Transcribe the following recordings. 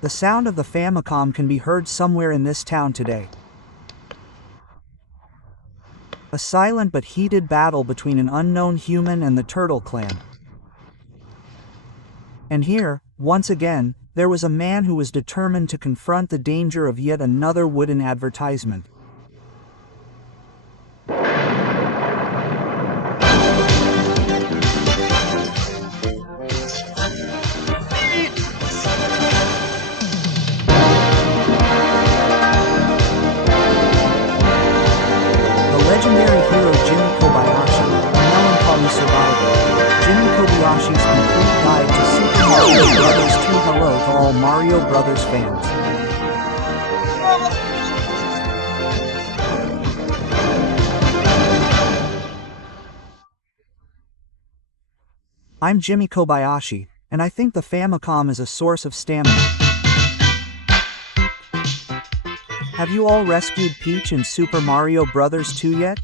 The sound of the Famicom can be heard somewhere in this town today. A silent but heated battle between an unknown human and the Turtle Clan. And here, once again, there was a man who was determined to confront the danger of yet another wooden advertisement. Legendary hero Jimmy Kobayashi, a melancholy survivor. Jimmy Kobayashi's complete guide to Super Mario Bros. 2. Hello to all Mario Brothers fans. I'm Jimmy Kobayashi, and I think the Famicom is a source of stamina. Have you all rescued Peach in Super Mario Bros. 2 yet?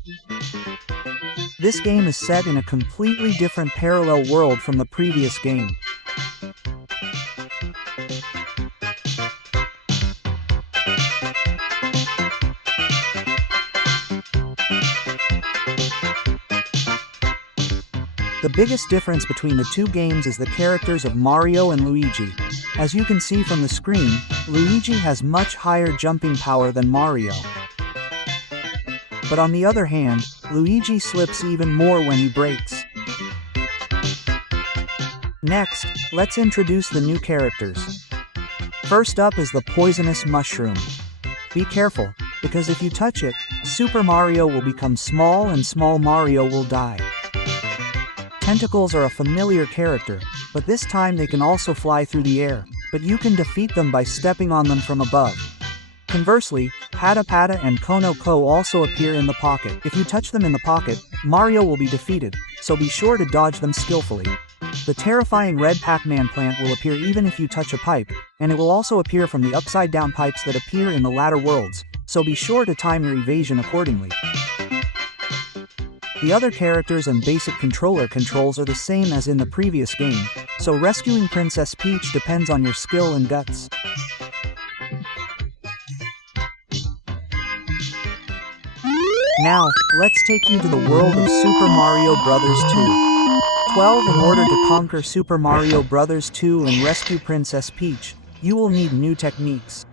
This game is set in a completely different parallel world from the previous game. The biggest difference between the two games is the characters of Mario and Luigi. As you can see from the screen, Luigi has much higher jumping power than Mario. But on the other hand, Luigi slips even more when he breaks. Next, let's introduce the new characters. First up is the poisonous mushroom. Be careful, because if you touch it, Super Mario will become small and Small Mario will die. Tentacles are a familiar character, but this time they can also fly through the air, but you can defeat them by stepping on them from above. Conversely, Pata Pata and Konoko also appear in the pocket. If you touch them in the pocket, Mario will be defeated, so be sure to dodge them skillfully. The terrifying red Pac-Man plant will appear even if you touch a pipe, and it will also appear from the upside-down pipes that appear in the latter worlds, so be sure to time your evasion accordingly. The other characters and basic controller controls are the same as in the previous game, so rescuing Princess Peach depends on your skill and guts. Now, let's take you to the world of Super Mario Bros. 2. 12 In order to conquer Super Mario Bros. 2 and rescue Princess Peach, you will need new techniques.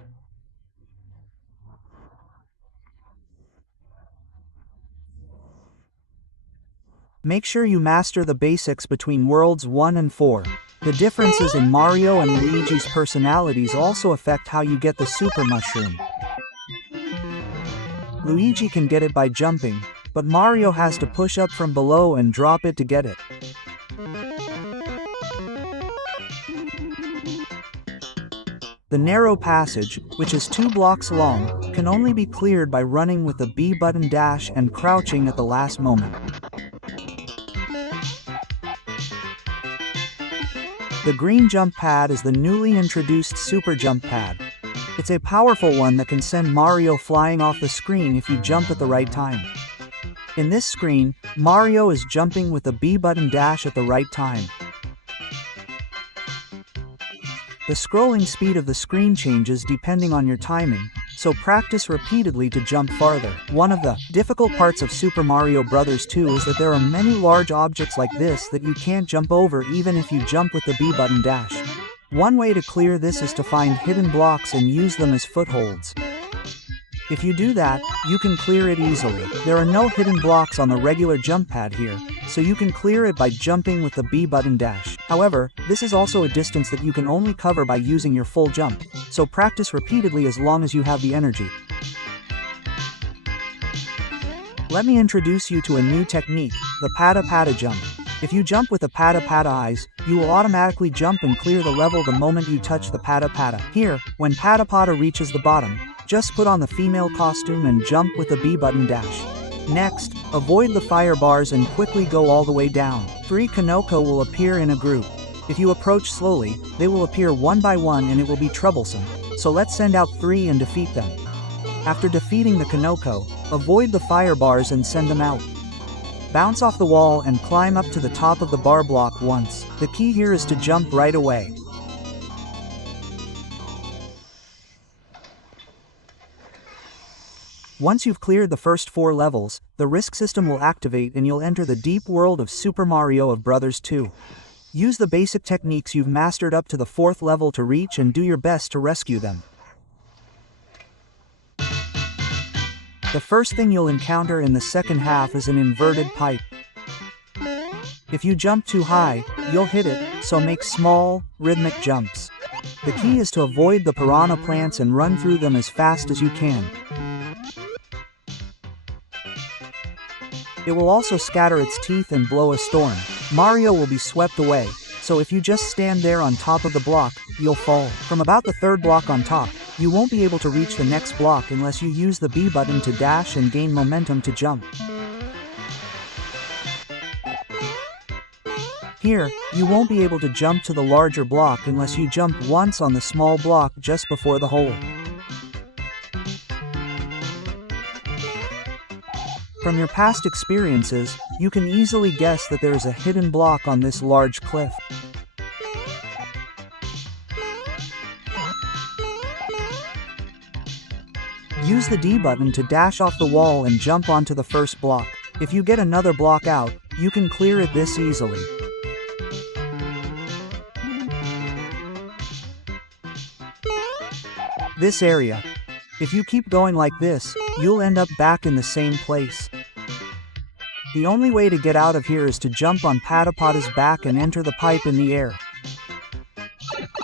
Make sure you master the basics between Worlds 1 and 4. The differences in Mario and Luigi's personalities also affect how you get the Super Mushroom. Luigi can get it by jumping, but Mario has to push up from below and drop it to get it. The narrow passage, which is 2 blocks long, can only be cleared by running with the B button dash and crouching at the last moment. The green jump pad is the newly introduced Super Jump Pad. It's a powerful one that can send Mario flying off the screen if you jump at the right time. In this screen, Mario is jumping with the B button dash at the right time. The scrolling speed of the screen changes depending on your timing, so practice repeatedly to jump farther. One of the difficult parts of Super Mario Bros. 2 is that there are many large objects like this that you can't jump over even if you jump with the B button dash. One way to clear this is to find hidden blocks and use them as footholds. If you do that, you can clear it easily. There are no hidden blocks on the regular jump pad here, so you can clear it by jumping with the B button dash. However, this is also a distance that you can only cover by using your full jump, so practice repeatedly as long as you have the energy. Let me introduce you to a new technique, the Pata Pata jump. If you jump with the Pata Pata eyes, you will automatically jump and clear the level the moment you touch the Pata Pata. Here, when Pata Pata reaches the bottom, just put on the female costume and jump with the B button dash. Next, avoid the fire bars and quickly go all the way down. 3 Konoko will appear in a group. If you approach slowly, they will appear one by one and it will be troublesome, so let's send out 3 and defeat them. After defeating the Konoko, avoid the fire bars and send them out. Bounce off the wall and climb up to the top of the bar block once. The key here is to jump right away. Once you've cleared the first 4 levels, the risk system will activate and you'll enter the deep world of Super Mario Bros. 2. Use the basic techniques you've mastered up to the 4th level to reach and do your best to rescue them. The first thing you'll encounter in the second half is an inverted pipe. If you jump too high, you'll hit it, so make small, rhythmic jumps. The key is to avoid the piranha plants and run through them as fast as you can. It will also scatter its teeth and blow a storm. Mario will be swept away, so if you just stand there on top of the block, you'll fall. From about the 3rd block on top, you won't be able to reach the next block unless you use the B button to dash and gain momentum to jump. Here, you won't be able to jump to the larger block unless you jump once on the small block just before the hole. From your past experiences, you can easily guess that there is a hidden block on this large cliff. Use the D button to dash off the wall and jump onto the first block. If you get another block out, you can clear it this easily. This area. If you keep going like this, you'll end up back in the same place. The only way to get out of here is to jump on Patapata's back and enter the pipe in the air.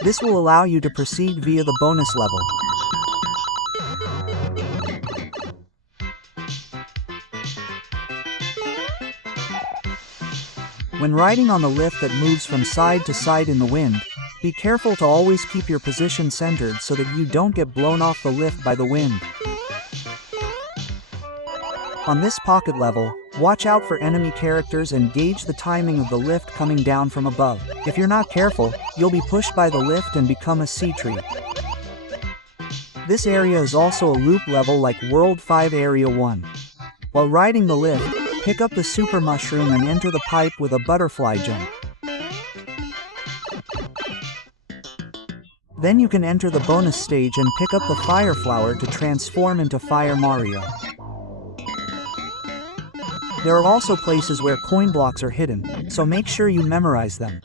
This will allow you to proceed via the bonus level. When riding on the lift that moves from side to side in the wind, be careful to always keep your position centered so that you don't get blown off the lift by the wind. On this pocket level, watch out for enemy characters and gauge the timing of the lift coming down from above. If you're not careful, you'll be pushed by the lift and become a sea tree. This area is also a loop level like World 5 Area 1. While riding the lift, pick up the super mushroom and enter the pipe with a butterfly jump. Then you can enter the bonus stage and pick up the fire flower to transform into Fire Mario. There are also places where coin blocks are hidden, so make sure you memorize them.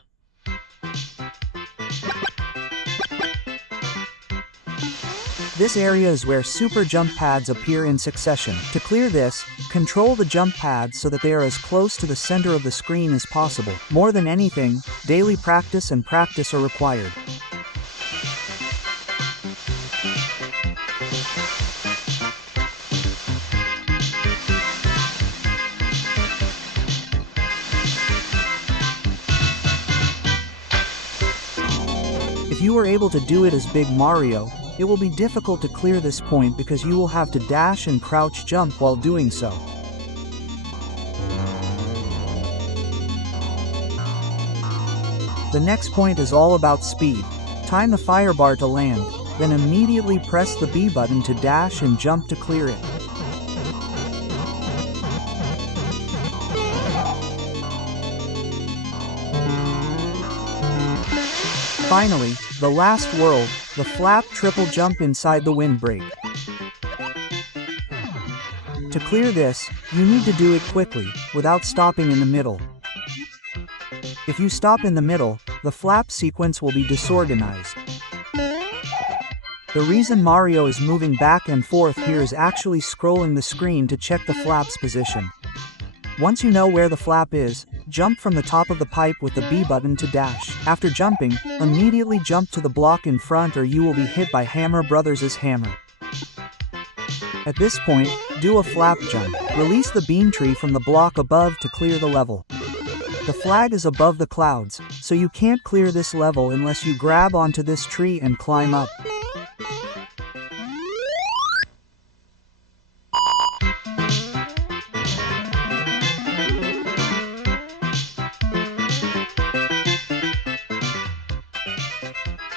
This area is where super jump pads appear in succession. To clear this, control the jump pads so that they are as close to the center of the screen as possible. More than anything, daily practice and practice are required. If you were able to do it as Big Mario, it will be difficult to clear this point because you will have to dash and crouch jump while doing so. The next point is all about speed. Time the fire bar to land, then immediately press the B button to dash and jump to clear it. Finally, the last world, the flap triple jump inside the windbreak. To clear this, you need to do it quickly, without stopping in the middle. If you stop in the middle, the flap sequence will be disorganized. The reason Mario is moving back and forth here is actually scrolling the screen to check the flap's position. Once you know where the flap is, jump from the top of the pipe with the B button to dash. After jumping, immediately jump to the block in front or you will be hit by Hammer Brothers' hammer. At this point, do a flap jump. Release the beam tree from the block above to clear the level. The flag is above the clouds, so you can't clear this level unless you grab onto this tree and climb up.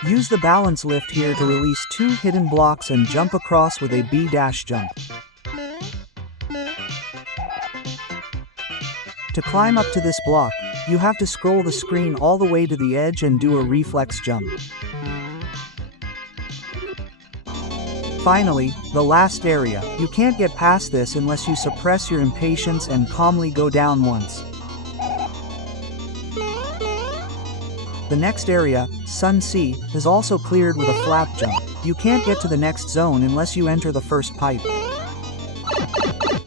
Use the balance lift here to release 2 hidden blocks and jump across with a B-dash jump. To climb up to this block, you have to scroll the screen all the way to the edge and do a reflex jump. Finally, the last area. You can't get past this unless you suppress your impatience and calmly go down once. The next area, Sun C, is also cleared with a flap jump. You can't get to the next zone unless you enter the first pipe.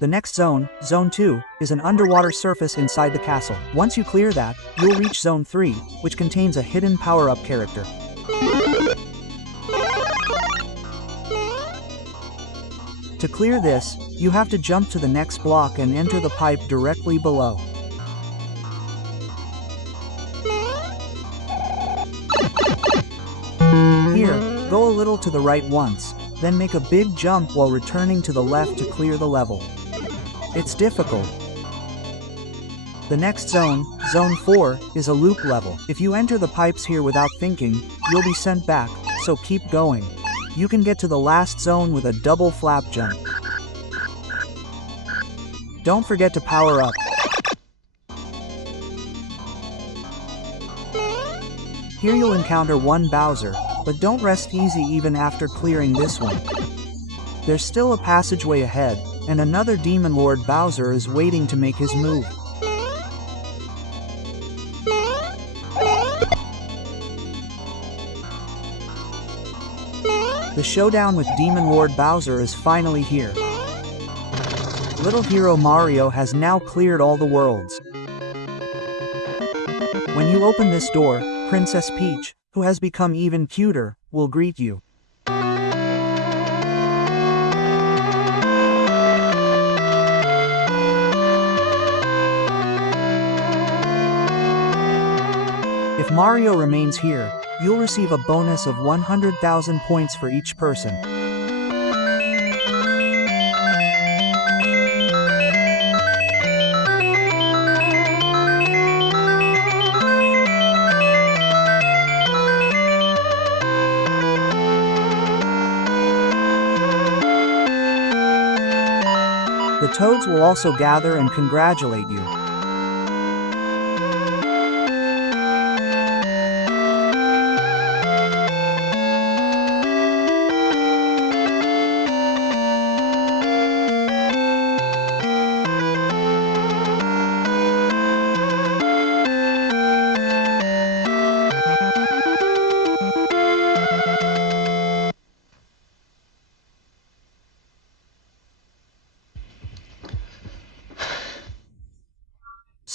The next zone, Zone 2, is an underwater surface inside the castle. Once you clear that, you'll reach Zone 3, which contains a hidden power-up character. To clear this, you have to jump to the next block and enter the pipe directly below. Here, go a little to the right once, then make a big jump while returning to the left to clear the level. It's difficult. The next zone, Zone 4, is a loop level. If you enter the pipes here without thinking, you'll be sent back, so keep going. You can get to the last zone with a double flap jump. Don't forget to power up. Here you'll encounter one Bowser, but don't rest easy even after clearing this one. There's still a passageway ahead, and another Demon Lord Bowser is waiting to make his move. The showdown with Demon Lord Bowser is finally here. Little hero Mario has now cleared all the worlds. When you open this door, Princess Peach, who has become even cuter, will greet you. If Mario remains here, you'll receive a bonus of 100,000 points for each person. The Toads will also gather and congratulate you.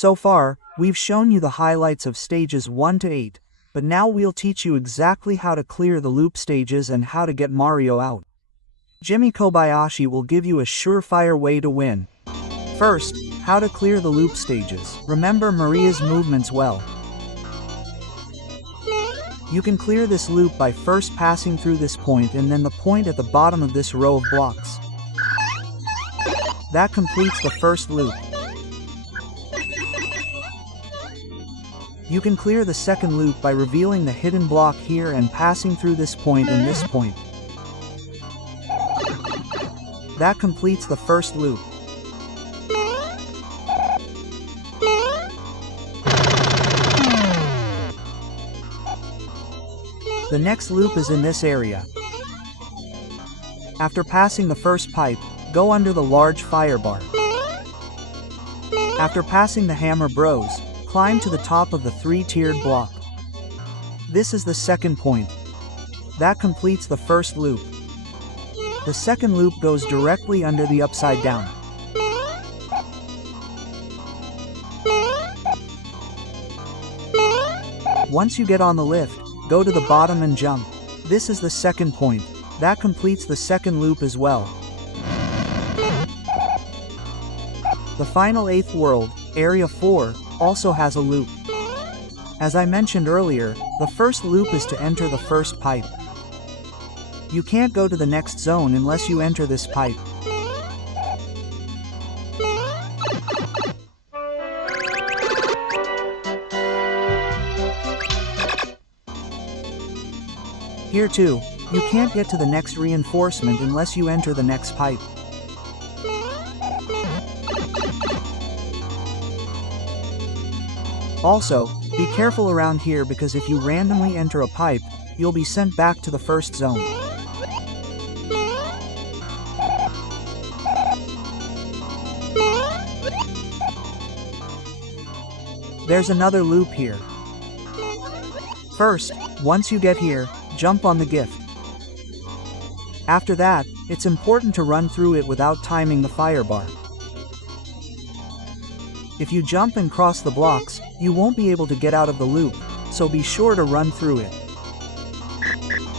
So far, we've shown you the highlights of stages 1 to 8, but now we'll teach you exactly how to clear the loop stages and how to get Mario out. Jimmy Kobayashi will give you a surefire way to win. First, how to clear the loop stages. Remember Maria's movements well. You can clear this loop by first passing through this point and then the point at the bottom of this row of blocks. That completes the first loop. You can clear the second loop by revealing the hidden block here and passing through this point and this point. That completes the first loop. The next loop is in this area. After passing the first pipe, go under the large fire bar. After passing the Hammer Bros, climb to the top of the three-tiered block. This is the second point. That completes the first loop. The second loop goes directly under the upside down. Once you get on the lift, go to the bottom and jump. This is the second point. That completes the second loop as well. The final 8th world, Area 4, also has a loop. As I mentioned earlier, the first loop is to enter the first pipe. You can't go to the next zone unless you enter this pipe. Here too, you can't get to the next reinforcement unless you enter the next pipe. Also, be careful around here because if you randomly enter a pipe, you'll be sent back to the first zone. There's another loop here. First, once you get here, jump on the gift. After that, it's important to run through it without timing the fire bar. If you jump and cross the blocks, you won't be able to get out of the loop, so be sure to run through it.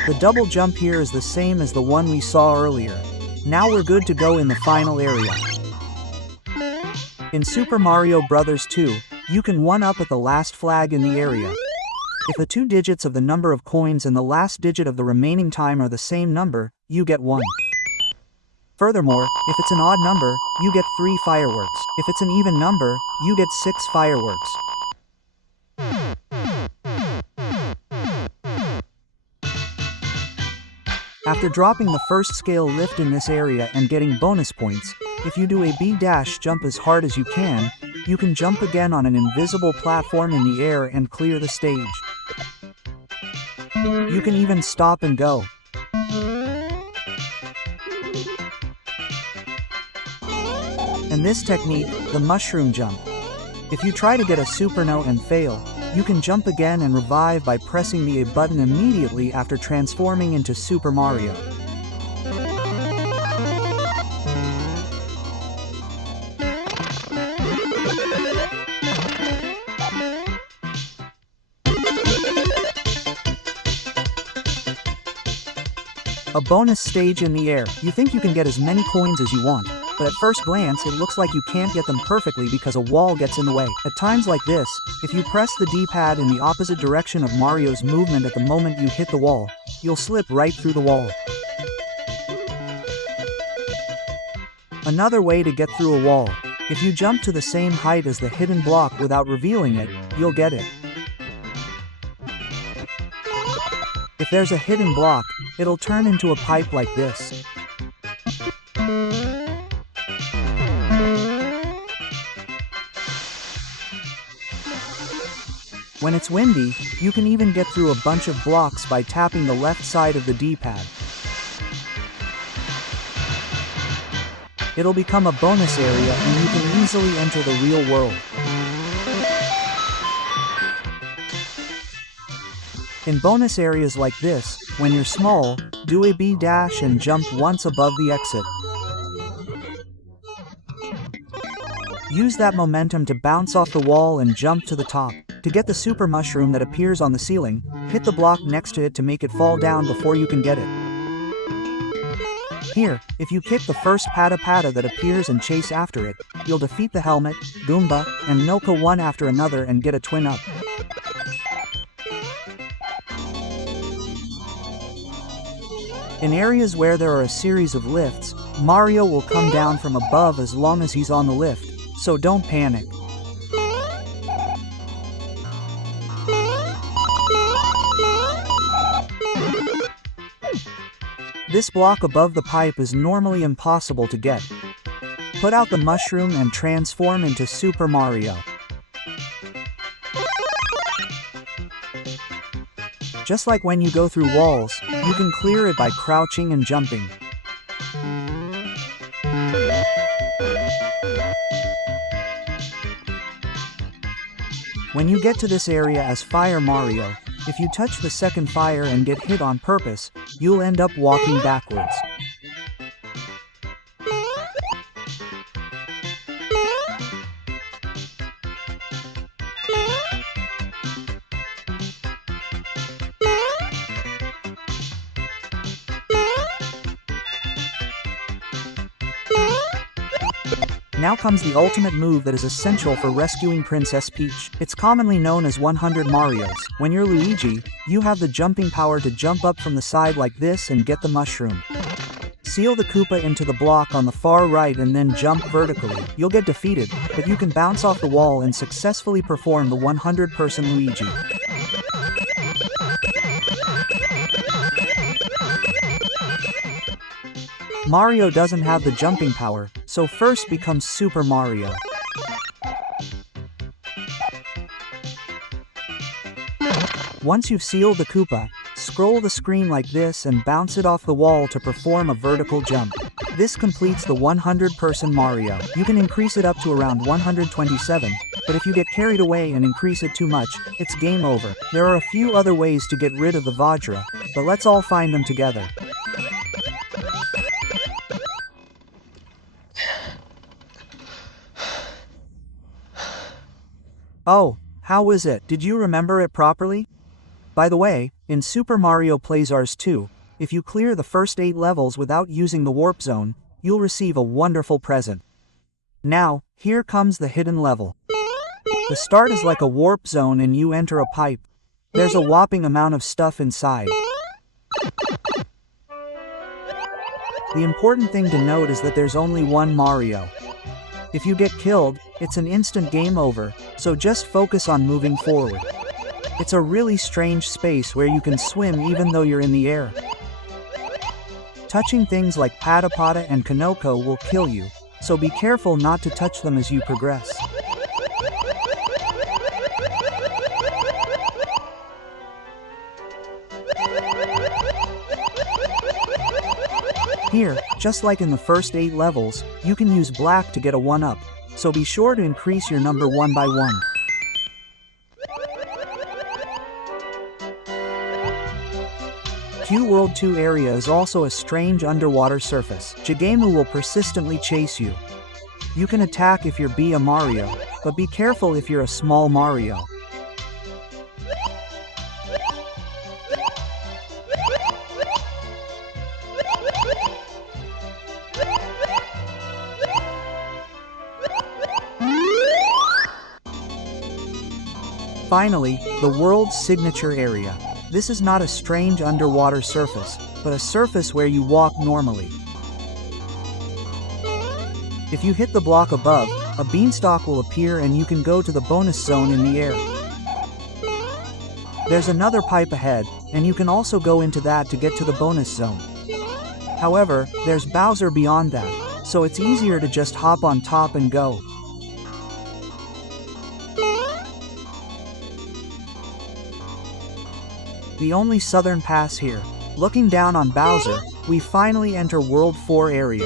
The double jump here is the same as the one we saw earlier. Now we're good to go in the final area. In Super Mario Bros. 2, you can one-up at the last flag in the area. If the 2 digits of the number of coins and the last digit of the remaining time are the same number, you get 1. Furthermore, if it's an odd number, you get 3 fireworks. If it's an even number, you get 6 fireworks. After dropping the first scale lift in this area and getting bonus points, if you do a B-dash jump as hard as you can jump again on an invisible platform in the air and clear the stage. You can even stop and go. And this technique, the mushroom jump. If you try to get a super note and fail, you can jump again and revive by pressing the A button immediately after transforming into Super Mario. A bonus stage in the air. You think you can get as many coins as you want, but at first glance it looks like you can't get them perfectly because a wall gets in the way. At times like this, if you press the D-pad in the opposite direction of Mario's movement at the moment you hit the wall, you'll slip right through the wall. Another way to get through a wall. If you jump to the same height as the hidden block without revealing it, you'll get it. If there's a hidden block, it'll turn into a pipe like this. When it's windy, you can even get through a bunch of blocks by tapping the left side of the D-pad. It'll become a bonus area and you can easily enter the real world. In bonus areas like this, when you're small, do a B-dash and jump once above the exit. Use that momentum to bounce off the wall and jump to the top. To get the super mushroom that appears on the ceiling, hit the block next to it to make it fall down before you can get it. Here, if you kick the first pata-pata that appears and chase after it, you'll defeat the helmet, Goomba, and Milka one after another and get a twin-up. In areas where there are a series of lifts, Mario will come down from above as long as he's on the lift, so don't panic. This block above the pipe is normally impossible to get. Put out the mushroom and transform into Super Mario. Just like when you go through walls, you can clear it by crouching and jumping. When you get to this area as Fire Mario, if you touch the second fire and get hit on purpose, you'll end up walking backwards. Now comes the ultimate move that is essential for rescuing Princess Peach. It's commonly known as 100 Marios. When you're Luigi, you have the jumping power to jump up from the side like this and get the mushroom. Seal the Koopa into the block on the far right and then jump vertically. You'll get defeated, but you can bounce off the wall and successfully perform the 100-person Luigi. Mario doesn't have the jumping power, so first becomes Super Mario. Once you've sealed the Koopa, scroll the screen like this and bounce it off the wall to perform a vertical jump. This completes the 100-person Mario. You can increase it up to around 127, but if you get carried away and increase it too much, it's game over. There are a few other ways to get rid of the Vajra, but let's all find them together. Oh, how was it? Did you remember it properly? By the way, in Super Mario Plazars 2, if you clear the first 8 levels without using the warp zone, you'll receive a wonderful present. Now, here comes the hidden level. The start is like a warp zone and you enter a pipe. There's a whopping amount of stuff inside. The important thing to note is that there's only one Mario. If you get killed, it's an instant game over, so just focus on moving forward. It's a really strange space where you can swim even though you're in the air. Touching things like Patapata and Kanoko will kill you, so be careful not to touch them as you progress. Here, just like in the first 8 levels, you can use black to get a 1-up, so be sure to increase your number 1 by 1. Q World 2 area is also a strange underwater surface. Jigemu will persistently chase you. You can attack if you're a Mario, but be careful if you're a small Mario. Finally, the world's signature area. This is not a strange underwater surface, but a surface where you walk normally. If you hit the block above, a beanstalk will appear and you can go to the bonus zone in the air. There's another pipe ahead, and you can also go into that to get to the bonus zone. However, there's Bowser beyond that, so it's easier to just hop on top and go. The only southern pass here. Looking down on Bowser, we finally enter World 4 area.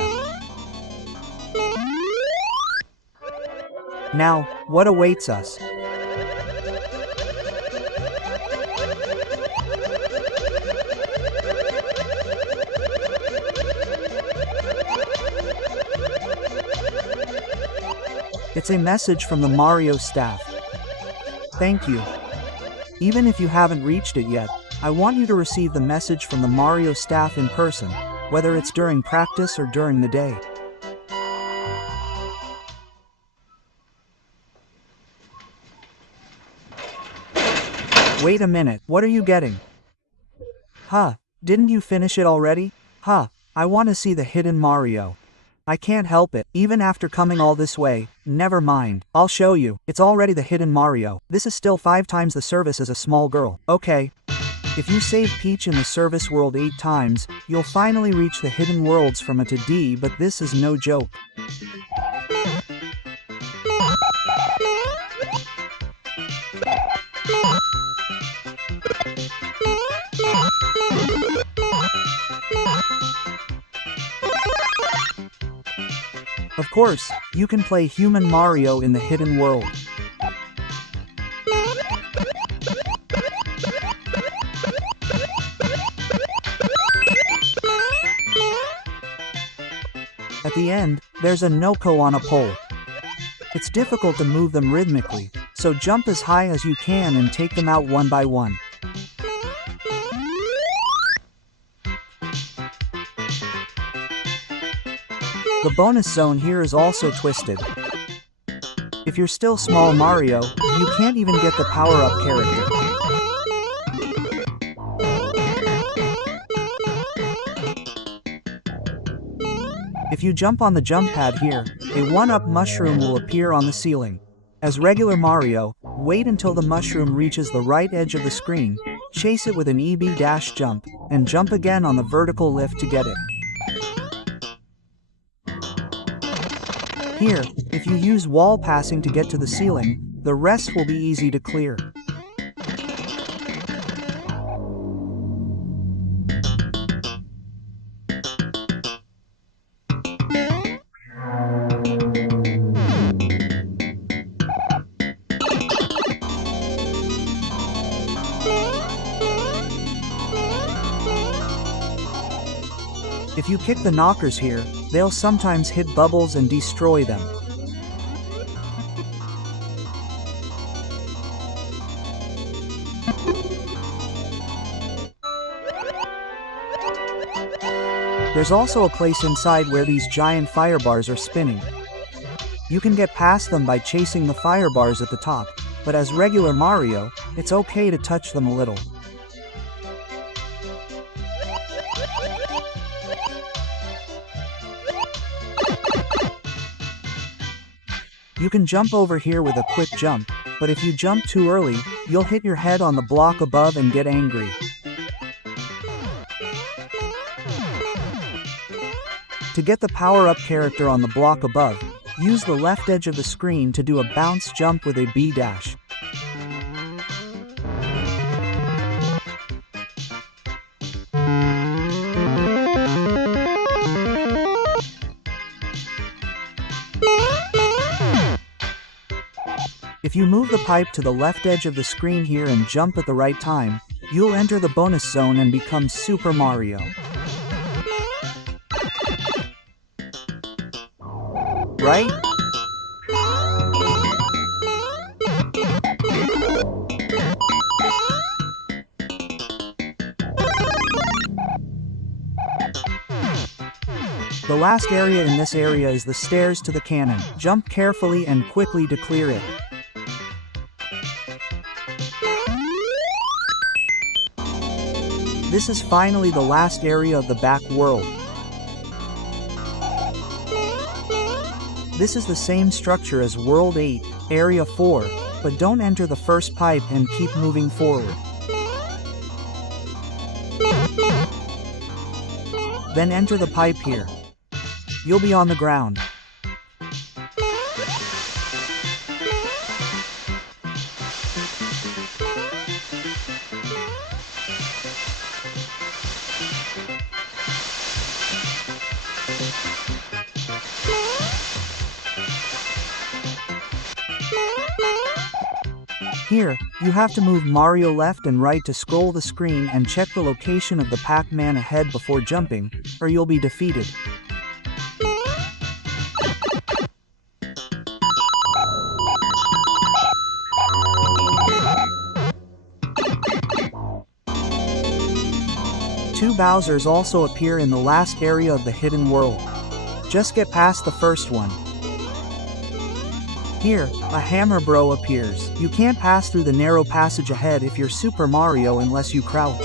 Now, what awaits us? It's a message from the Mario staff. Thank you. Even if you haven't reached it yet, I want you to receive the message from the Mario staff in person, whether it's during practice or during the day. Wait a minute, what are you getting? Huh, didn't you finish it already? Huh, I want to see the hidden Mario. I can't help it, even after coming all this way. Never mind, I'll show you. It's already the hidden Mario. This is still 5 times the service as a small girl. Okay. If you save Peach in the service world 8 times, you'll finally reach the hidden worlds from A to D, but this is no joke. Of course, you can play Human Mario in the hidden world. At the end, there's a Noko on a pole. It's difficult to move them rhythmically, so jump as high as you can and take them out one by one. The bonus zone here is also twisted. If you're still small Mario, you can't even get the power-up character. If you jump on the jump pad here, a 1-up mushroom will appear on the ceiling. As regular Mario, wait until the mushroom reaches the right edge of the screen, chase it with an EB dash jump, and jump again on the vertical lift to get it. Here, if you use wall passing to get to the ceiling, the rest will be easy to clear. If you kick the knockers here, they'll sometimes hit bubbles and destroy them. There's also a place inside where these giant fire bars are spinning. You can get past them by chasing the fire bars at the top, but as regular Mario, it's okay to touch them a little. You can jump over here with a quick jump, but if you jump too early, you'll hit your head on the block above and get angry. To get the power-up character on the block above, use the left edge of the screen to do a bounce jump with a B dash. If you move the pipe to the left edge of the screen here and jump at the right time, you'll enter the bonus zone and become Super Mario. Right? The last area in this area is the stairs to the cannon. Jump carefully and quickly to clear it. This is finally the last area of the back world. This is the same structure as World 8, Area 4, but don't enter the first pipe and keep moving forward. Then enter the pipe here. You'll be on the ground. Here, you have to move Mario left and right to scroll the screen and check the location of the Pac-Man ahead before jumping, or you'll be defeated. Two Bowsers also appear in the last area of the hidden world. Just get past the first one. Here, a Hammer Bro appears. You can't pass through the narrow passage ahead if you're Super Mario unless you crouch.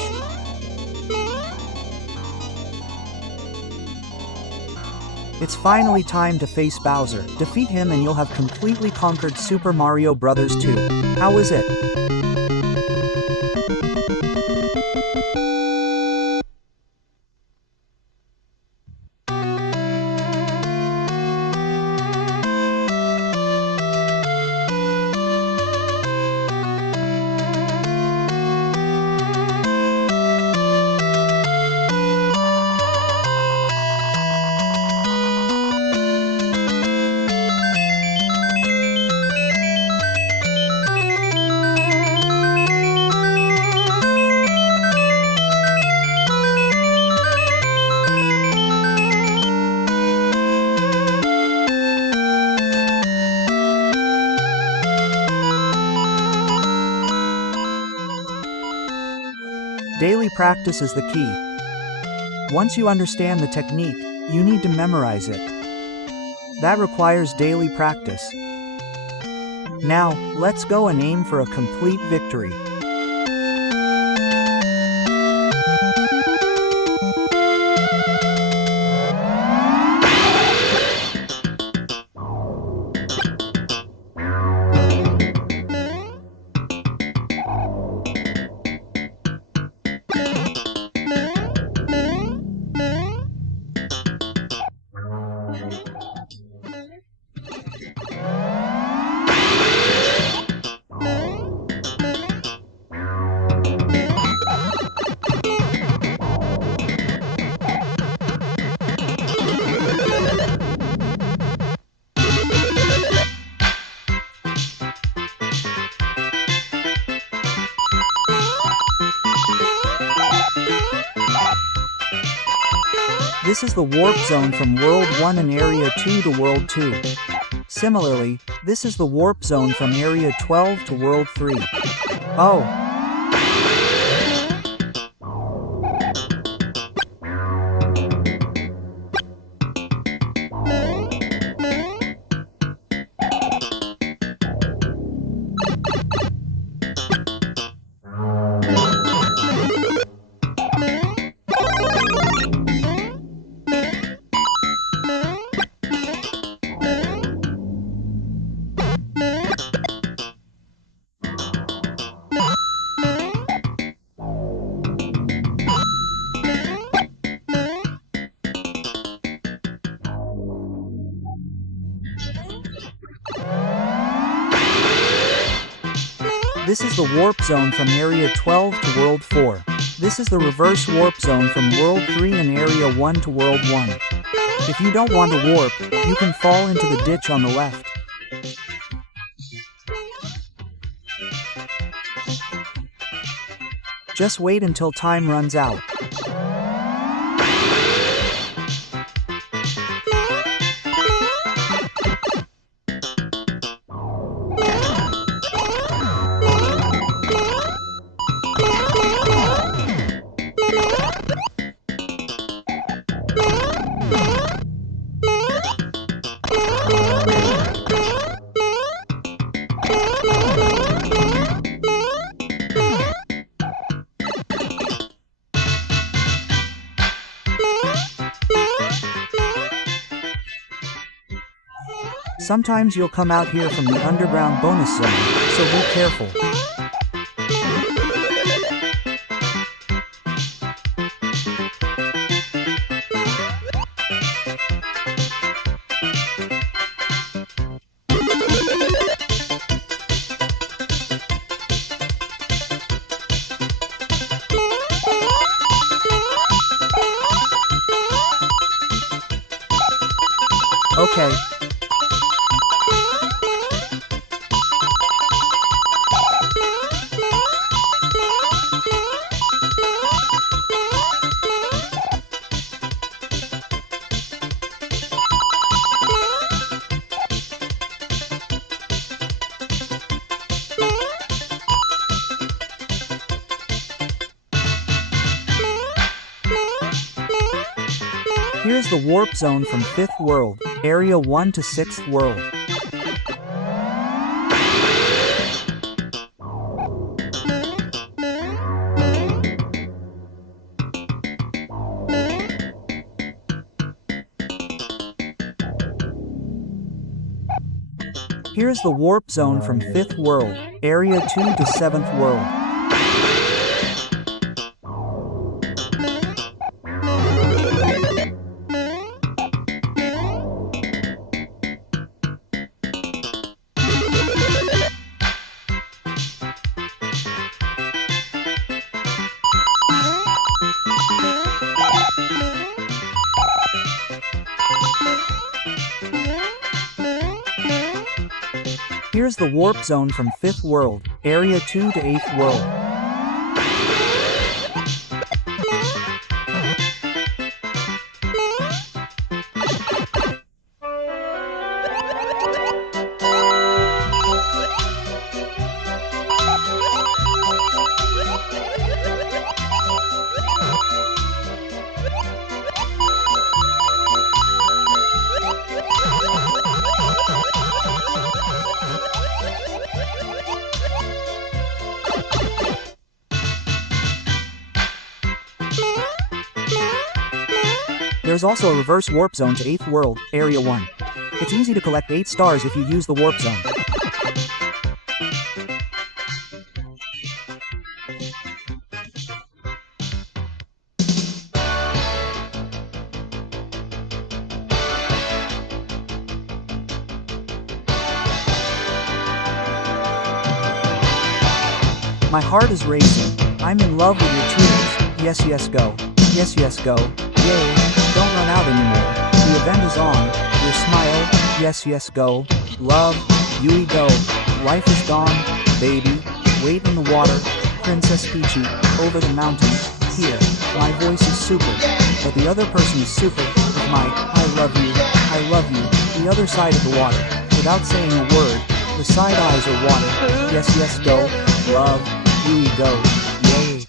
It's finally time to face Bowser. Defeat him and you'll have completely conquered Super Mario Bros. 2. How is it? Daily practice is the key. Once you understand the technique, you need to memorize it. That requires daily practice. Now, let's go and aim for a complete victory. This is the warp zone from World 1 and Area 2 to World 2. Similarly, this is the warp zone from Area 12 to World 3. Oh! This is the warp zone from Area 12 to World 4. This is the reverse warp zone from World 3 and Area 1 to World 1. If you don't want to warp, you can fall into the ditch on the left. Just wait until time runs out. Sometimes you'll come out here from the underground bonus zone, so be careful. Okay. Here's the warp zone from 5th World, Area 1 to 6th World. Here's the warp zone from 5th World, Area 2 to 7th World. Here's the warp zone from 5th World, Area 2 to 8th World. There's also a reverse warp zone to 8th World, Area 1. It's easy to collect 8 stars if you use the warp zone. My heart is racing. I'm in love with your tuners. Yes, yes, go. Yes, yes, go. Yay. Don't run out anymore. The event is on. Your smile. Yes, yes, go. Love. Yui, go. Life is gone. Baby. Wait in the water. Princess Peachy. Over the mountains. Here. My voice is super. But but the other person is super with my I love you, the other side of the water. Without saying a word, the side eyes are water. Yes, yes, go, love, you go, yay.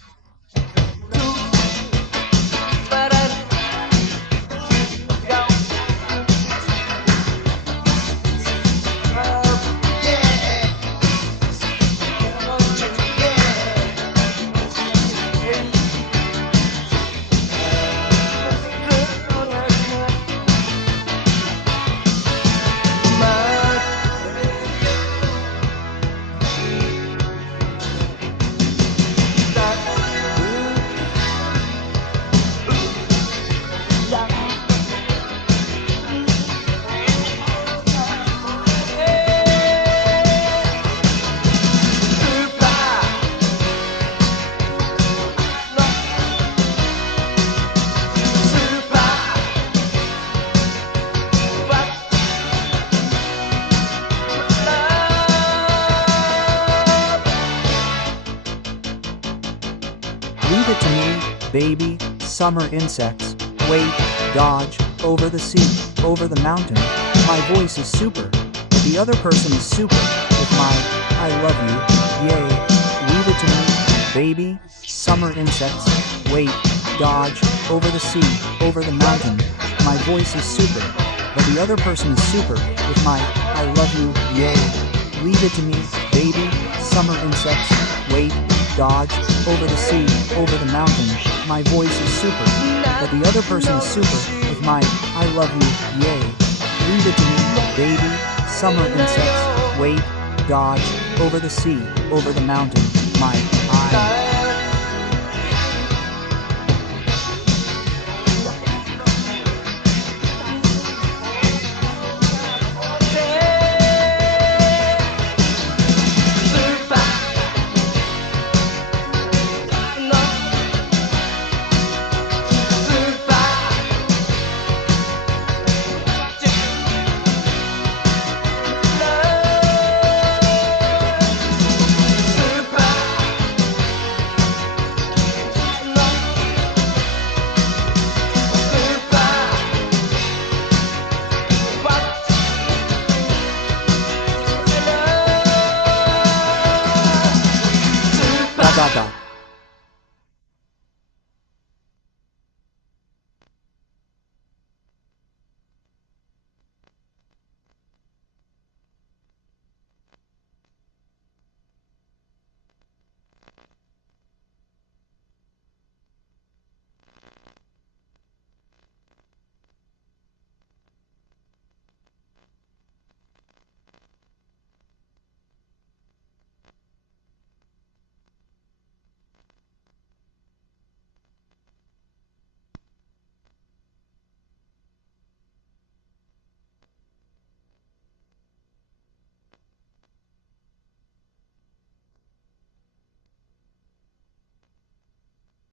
Leave it to me, baby, summer insects, wait, dodge, over the sea, over the mountain, my voice is super, but the other person is super, with my, I love you, yay. Leave it to me, baby, summer insects, wait, dodge, over the sea, over the mountain, my voice is super, but the other person is super, with my, I love you, yay. Leave it to me, baby, summer insects, wait, dodge, over the sea, over the mountain, my voice is super, but the other person is super, with my, I love you, yay. Leave it to me, baby, summer insects, wait, dodge, over the sea, over the mountain, my,